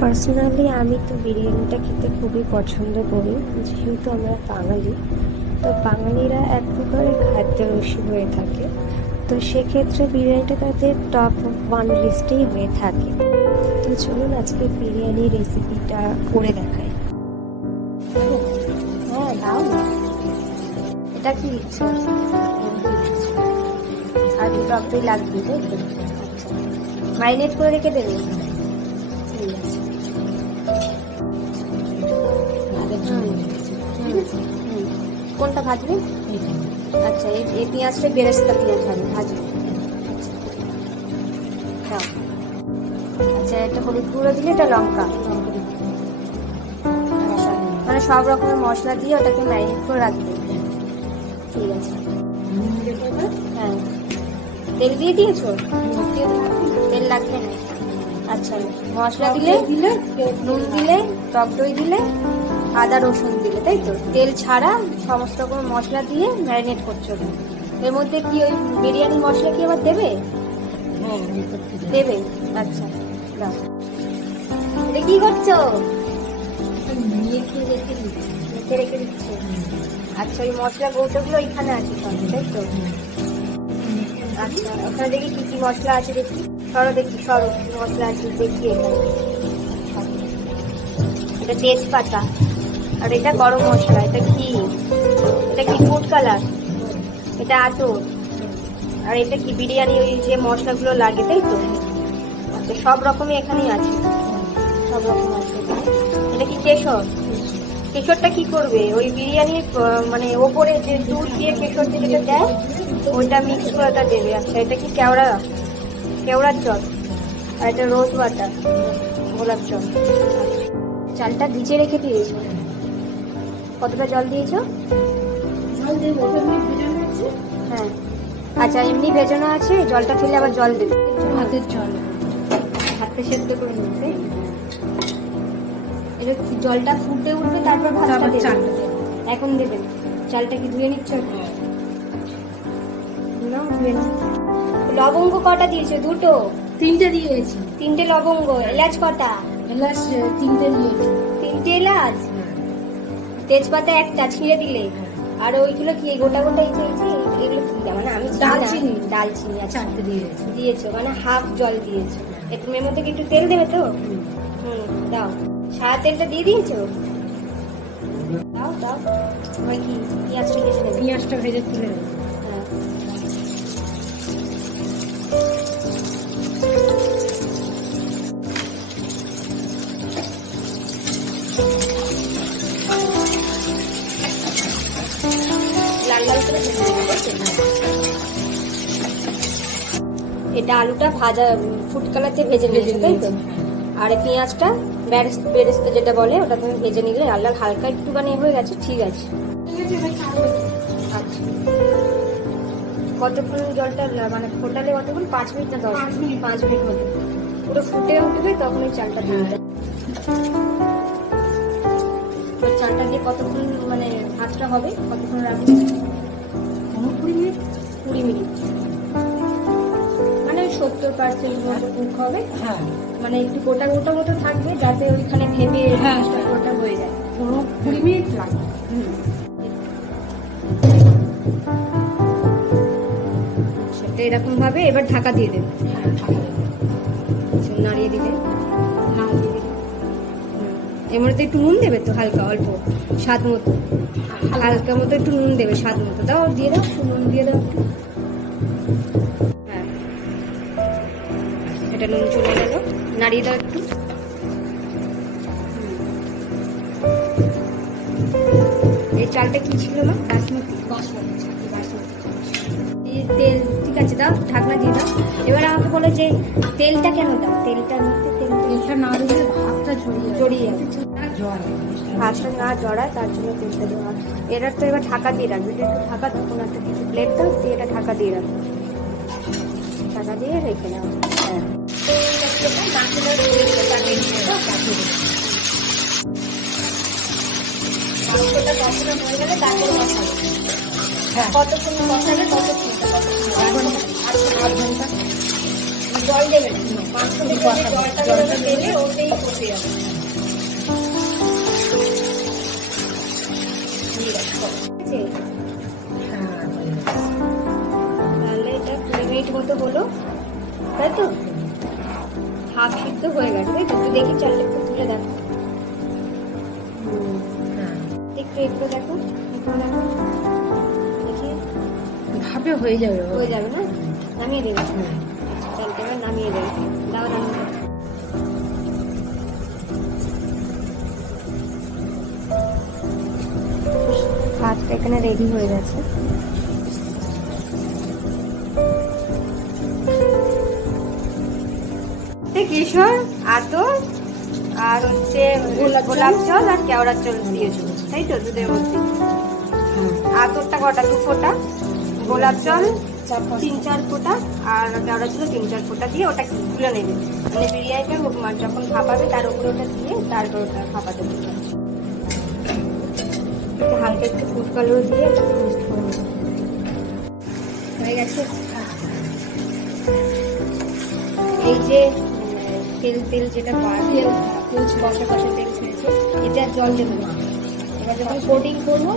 Personally আমি তো বিরিয়ানিটা খেতে খুবই পছন্দ করি, যেহেতু আমরা বাঙালি। তো বাঙালিরা এক প্রকারের খাদ্যরসিক হয়ে থাকে, তো সেক্ষেত্রে বিরিয়ানিটা তাদের টপ 1 লিস্টেই হয়ে থাকে। তো চলুন আজকে বিরিয়ানির রেসিপিটা করে দেখাই। হ্যাঁ দাও না। এটা কি দিচ্ছ? আর কি টক দই লাগবে, তাই তো? আচ্ছা, ম্যারিনেট করে রেখে দেবে। ঠিক আছে। কোনটা ভাজবে? আচ্ছা, এই পেঁয়াজটা বেরেস্তা পেঁয়াজ ভাজবে। দাও। আচ্ছা, একটা হলুদ গুঁড়ো দিলে, এটা লঙ্কা। আচ্ছা, মানে সব রকমের মশলা দিয়ে ওটাকে ম্যারিনেট করে রাখবে। ঠিক আছে। হ্যাঁ, তেল দিয়ে দিয়েছো? তেল লাগবে না। আচ্ছা, মশলা দিলে, নুন দিলে, টক দই দিলে, আদা রসুন দিলে, তাই তো? তেল ছাড়া সমস্ত রকম মশলা দিয়ে ম্যারিনেট করছো। এর মধ্যে কি ওই বিরিয়ানি মশলা কি আবার দেবে? দেবে। আচ্ছা, দাও। এটা কি করছো? রেখে দিচ্ছি। আচ্ছা, ওই মশলা গৌটোগুলো ওইখানে আছে সব, তাই তো? আচ্ছা, ওখানে দেখি কি কি মশলা আছে, দেখি। সরো দেখি, সরো কি মশলা আছে দেখি। এখানে এটা তেজপাতা, আর এটা গরম মশলা। এটা কি? এটা কি ফুড কালার? এটা আতর। আর এটা কি বিরিয়ানি ওই যে মশলাগুলো লাগে, তাই তো? আচ্ছা, সব রকমই এখানেই আছে, সব রকম আছে। এটা কি কেশর? কেশরটা কি করবে? ওই বিরিয়ানির মানে ওপরে যে দুধ দিয়ে কেশর দিয়ে যেটা দেয়, ওইটা মিক্স করে ওটা দেবে। আচ্ছা, এটা কি কেওড়ার জল। আর এটা রোজ ওয়াটার, গোলাপ জল। চালটা ভিজে রেখে দিয়েছো? কতটা জল দিয়েছো? হ্যাঁ, আচ্ছা, এমনি ভেজানো আছে, জলটা ফেলে আবার জল দেবে। হাতের জল, হাতে সেদ্ধ করে নিতে। এটা জলটা ফুটে উঠবে, তারপর ভাতটা দেবে। এখন দেবেন। চালটা কি ধুয়ে নিচ্ছ? না, ধুয়ে নাও। লবঙ্গ কটা দিয়েছো? 2টো? 3টে দিয়েছি। 3টে লবঙ্গ। এলাচ কটা? এলাচ 3টে দিয়েছি। 3টে এলাচ। তেজপাতা 1টা ছিঁড়ে দিলে। আর ওইগুলো কি গোটা গোটা? এগুলো কি? মানে আমি দালচিনি। দালচিনি। আচ্ছা, 4টে দিয়েছি। দিয়েছো, মানে হাফ জল দিয়েছো। একটু এর মধ্যে কি একটু তেল দেবে তো? দাও। সাদা তেলটা দিয়ে দিয়েছো? দাও দাও। ওই কি পেঁয়াজটা ভেজে নেবে? পেঁয়াজটা ভেজে তুলে নেব। হ্যাঁ। লাল লাল করে ভেজে নেবে। এটা আলুটা ভাজা ফুড কালারতে ভেজে নিয়েছো, তাই তো? আর পেঁয়াজটা বেরেস্তা যেটা বলে, ওটা তুমি ভেজে নিলে লাল লাল হালকা একটুখানি হয়ে গেছে। ঠিক আছে। আচ্ছা, কতক্ষণ জলটা মানে ফোটালে কতক্ষণ? 5 মিনিট না 10 মিনিট? 5 মিনিট মতো। পুরো ফুটে উঠবে, তখন ওই চালটা দিয়ে দেবে। ওই চালটা দিয়ে কতক্ষণ মানে ভাতটা হবে? কতক্ষণ রাখবে? 20 মিনিট। 20 মিনিট, মানে 70% মতো কুক হবে। হ্যাঁ, মানে একটু গোটা গোটা মতো থাকবে, যাতে ওইখানে ভেবে গোটা হয়ে যায়। 20 মিনিট লাগবে। সেটা এরকম ভাবে এবার ঢাকা দিয়ে দেবে। নাড়িয়ে দিবে। এর মধ্যে একটু নুন দেবে তো, হালকা অল্প স্বাদ মতো, হালকা মতো একটু নুন দেবে স্বাদ মতো। দাও, দিয়ে দাও, একটু নুন দিয়ে দাও একটু। হ্যাঁ, এটা নুন চলে গেল। নাড়িয়ে দাও একটু। এই চালটা কি ছিল না? বাসমতি। তেল, ঠিক আছে, দাও, ঢাকনা দিয়ে দাও। এবার আমাকে বলো যে তেলটা কেন দাও? তেলটা না দিলে ভাতটা জড়িয়ে যাচ্ছে। ভাতটা না জড়ায়, তার জন্য তেলটা দেওয়া। এরা তো এবার ঢাকা দিয়ে রাখবে। এটা একটু ঢাকা দাও, কোনো একটা কিছু প্লেট দাও, দিয়ে এটা ঢাকা দিয়ে রাখবে। ঢাকা দিয়ে রেখে দাও। হ্যাঁ, হয়ে গেলে তারপর বসাবে। কতক্ষণ বসাবে? কতক্ষণ? আধ ঘন্টা। জল দেবে না? মাংস থেকে যে জলটা বেরোবে তেলে ওতেই কষে যাবে। ঠিক আছে, তাহলে এটা 20 মিনিট মতো হলো, তাই তো? হাফ সিদ্ধ হয়ে গেছে, তাই তো? তুই দেখি চালটা একটু তুলে দেখো, একটু একটু দেখো, একটু দেখো, দেখি ভাবে হয়ে যাবে হয়ে যাবে না? নামিয়ে দেবে। চালটা এবার নামিয়ে দেবে, দাও নামিয়ে দাও। ভাতটা এখানে রেডি হয়ে গেছে। কেশর, আতর আর হচ্ছে গোলাপ জল আর কেওড়ার জল দিয়েছো, তাই তো? দুধের মধ্যে আতরটা কটা? 2 ফোঁটা, গোলাপ জল 3-4 ফোঁটা আর কেওড়ার জল 3-4 ফোঁটা দিয়ে ওটা তুলে নেবে। মানে বিরিয়ানিটা যখন ভাপাবে তার উপরে ওটা দিয়ে তারপর ওটা ভাপাতে দেবে। হালকা একটু ফুড কালার দিয়ে একটু মিক্সড করে নেবে। হয়ে গেছে। এই যে তেল যেটা কষা কষা তেল ছেড়েছে, এটা জল দেবো না। এবার যখন কোটিং করবো,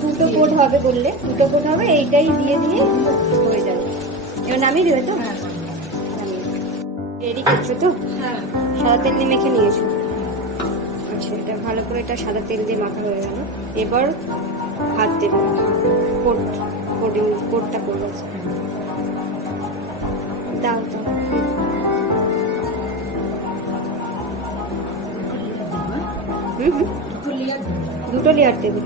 দুটো কোট হবে, করলে 2টো কোট হবে, এইটাই দিয়ে দিয়ে হয়ে যাবে। এবার নামিয়ে দেবে তো? রেডি করছো তো? সাদা তেল দিয়ে মেখে নিয়েছো। আচ্ছা, এটা ভালো করে এটা সাদা তেল দিয়ে মাখা হয়ে গেল। এবার ভাত দেবো, কোটটা করবো। দাও তো। দুটো লেয়ার দেবে,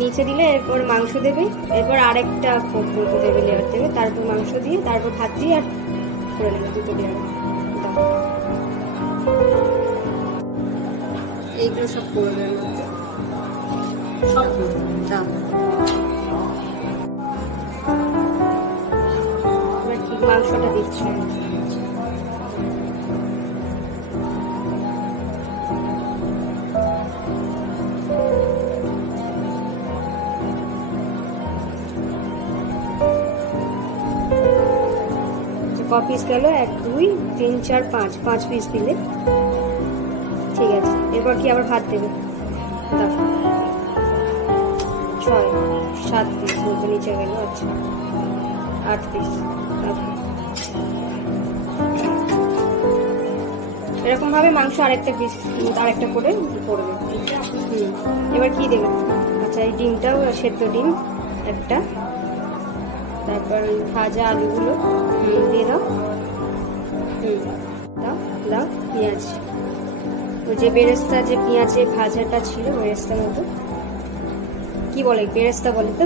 নিচে দিলে এরপর মাংস দেবে, এরপর আরেকটা দেবে, লেয়ার দেবে, তারপর মাংস দিয়ে, তারপর ভাত দিয়ে আর করে নেবে 2টো লেয়ার। এইগুলো সব করবে সব দাও। এবার ঠিক মাংসটা দিচ্ছি। ক পিস গেল? 1 2 3 4 5 পিস দিলে ঠিক আছে। এরপর কি আবার ভাত দেবে? 6 7 পিস মতো নিচে গেল। আচ্ছা, 8 পিস। এরকম ভাবে মাংস আরেকটা পিস আরেকটা করে করবে। এবার কি দেবে? আচ্ছা, এই ডিমটাও সেদ্ধ ডিম একটা, তারপর ভাজা আলুগুলো দিয়ে দাও। দাও দাও। পেঁয়াজ, ওই যে বেরেস্তা, যে পেঁয়াজে ভাজাটা ছিল বেরেস্তার মতো, কি বলে বেরেস্তা বলে তো?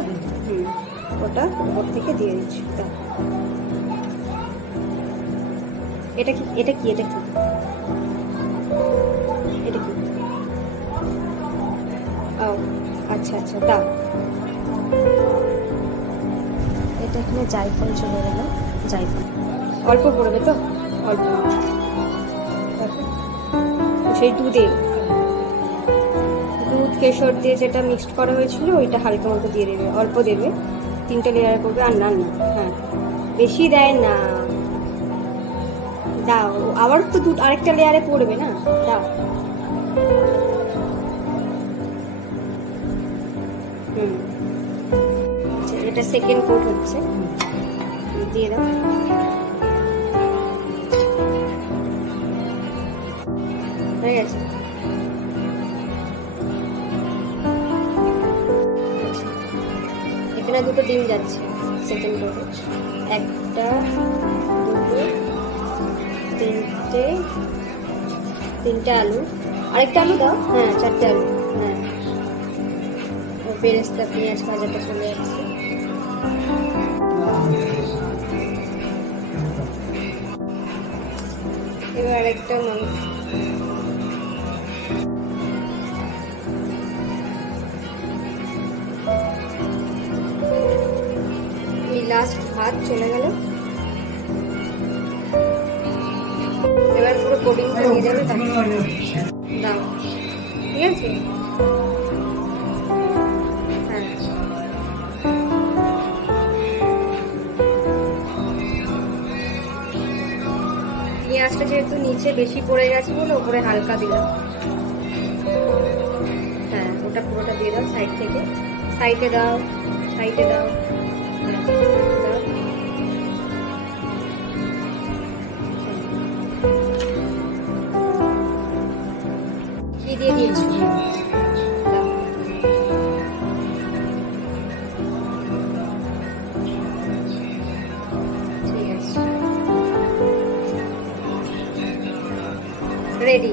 ওটা ওপর থেকে দিয়ে দিচ্ছি। দাও। এটা কি? এটা কি? এটা কি? এটা কি? ও আচ্ছা আচ্ছা, দাও। এটা এখানে জায়ফল চলে গেল। জায়ফল অল্প পড়বে তো? অল্প। সেই দুধ কেশর দিয়ে যেটা মিক্সড করা হয়েছিল ওইটা হালকা মতো দিয়ে দেবে, অল্প দেবে। 3টে লেয়ার করবে। আর না, হ্যাঁ বেশি দেয় না। দাও, আবার তো আরেকটা লেয়ারে পড়বে না। দাও। এটা সেকেন্ড কোট হচ্ছে, দিয়ে দাও। হয়ে গেছে। এখানে 2টো ডিম যাচ্ছে সেকেন্ড কোটে। 1টা 2টো 3টে আলু, আরেকটা আলু দাও। হ্যাঁ 4টে আলু। হ্যাঁ, বেরেস্তা পেঁয়াজ ভাজাটা চলে যাচ্ছে। এবার আরেকটা লাস্ট ভাত চলে গেল। এবার পুরো কোটিংটা হয়ে যাবে। দাও, ঠিক আছে। হ্যাঁ, পেঁয়াজটা যেহেতু নিচে বেশি পড়ে গেছে বলে ওপরে হালকা দিলাম। হ্যাঁ, ওটা পুরোটা দিয়ে দাও সাইড থেকে। সাইডে দাও, সাইডে দাও। হ্যাঁ, দাও। ঘি দিয়ে দিয়েছি। দাও। ঠিক আছে, রেডি।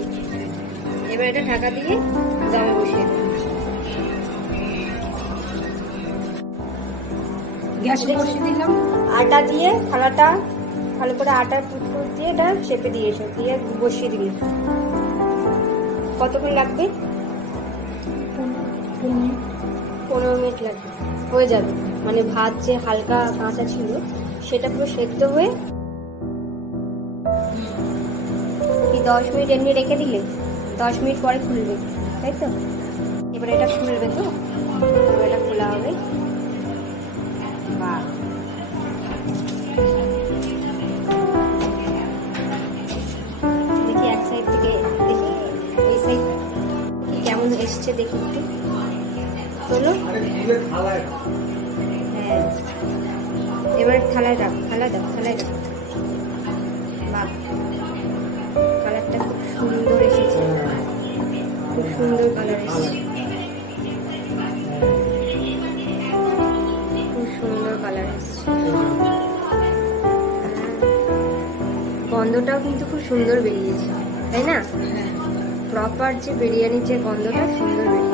এবার এটা ঢাকা দিয়ে দমে বসিয়ে দেবো। গ্যাসে বসিয়ে দিলাম। আটা দিয়ে থালাটা ভালো করে আটার পুটপুট দিয়ে এটা চেপে দিয়েছো, দিয়ে বসিয়ে দিলে কতক্ষণ লাগবে? 15 মিনিট লাগবে, হয়ে যাবে। মানে ভাত যে হালকা কাঁচা ছিল সেটা পুরো সেদ্ধ হয়ে। কি 10 মিনিট এমনি রেখে দিলে 10 মিনিট পরে খুলবে, তাই তো? এবার এটা খুলবে তো, এবার এটা খোলা হবে। বাহ, দেখি এক সাইড থেকে, দেখি এই সাইড কি কেমন এসছে দেখি একটু। হলো? হ্যাঁ, এবার থালায় রাখ, থালায় দাও, থালায় দাও। বাহ, কালারটা খুব সুন্দর এসেছে, খুব সুন্দর কালার এসেছে, খুব সুন্দর কালার এসেছে। গন্ধটাও কিন্তু খুব সুন্দর বেরিয়েছে, তাই না? প্রপার যে বিরিয়ানির যে গন্ধটা সুন্দর বেরিয়েছে।